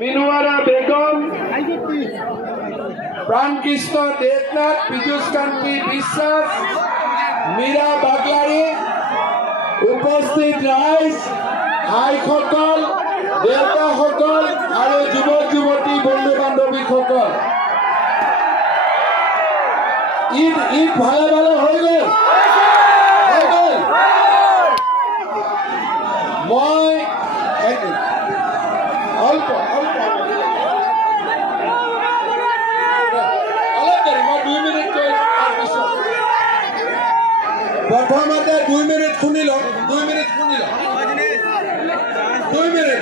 মিনুয়াৰা বেগম, প্ৰাণকৃষ্ণ দেবনাথ, পীযুষকান্তি বিশ্বাস, মীৰা বাগলাৰী, উপস্থিত ৰাইজ, আইসকল, দেউতাসকল আৰু যুৱক যুৱতী বন্ধু বান্ধৱীসকল, ঈদ ভালে ভালে হৈ গ'ল। মই অল্প অলপ দেৰি, মই 2 মিনিট কৈ তাৰপিছত প্ৰথমতে 2 মিনিট শুনি লওঁ। 2 মিনিট শুনি লওঁ। 2 মিনিট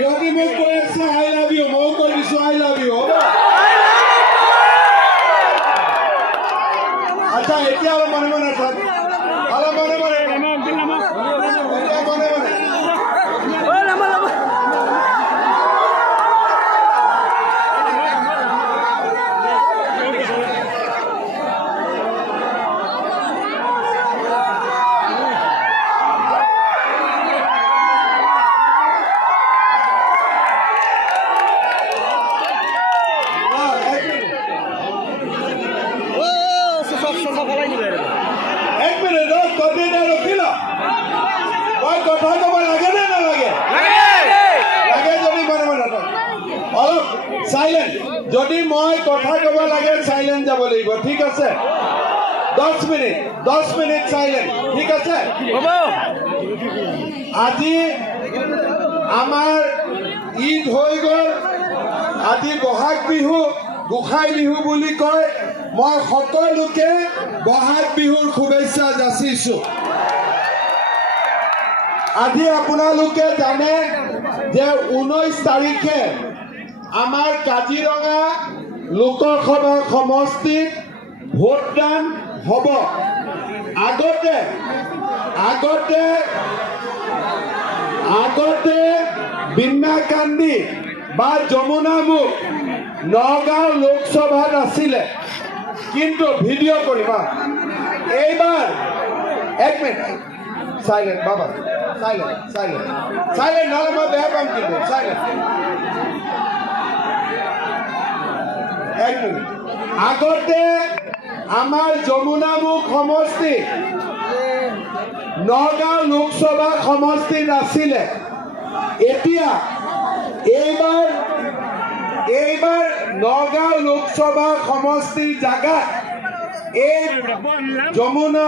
ইহঁতি মোক কৈ আছে আই লাভ ইউ, ময়ো কৈ দিছোঁ আই লাভ ইউ। হ'ব আচ্ছা, এতিয়া অলপ মনে মনে থাক, অলপ মনে মনে কথা ক'ব লাগে নে নালাগে? লাগে যদি মনে মনে থাক, অলপ চাইলেণ্ট। যদি মই কথা ক'ব লাগে চাইলেণ্ট যাব লাগিব, ঠিক আছে? 10 মিনিট চাইলেণ্ট, ঠিক আছে? আজি আমাৰ ঈদ হৈ গ'ল। আজি বহাগ বিহু, গোসাই বিহু বুলি কয়। মই সকলোকে বহাগ বিহুৰ শুভেচ্ছা যাচিছোঁ। আজি আপোনালোকে জানে যে 19 তাৰিখে আমাৰ কাজিৰঙা লোকসভা সমষ্টিত ভোটদান হ'ব। আগতে বিন্যাকান্দি বা যমুনামুখ নগাঁও লোকসভাত আছিলে, কিন্তু ভিডিঅ' কৰিবা এইবাৰ। 1 মিনিট সাইলেন্ট বাবা, সাইলেন্ট নাহলে মই বেয়া পাম কিন্তু। সাইলেন্ট। 1 মিনিট। আগতে আমাৰ যমুনামুখ সমষ্টি নগাঁও লোকসভা সমষ্টিত আছিলে। এতিয়া এইবাৰ নগাঁও লোকসভা সমষ্টিৰ জাগাত এই যমুনা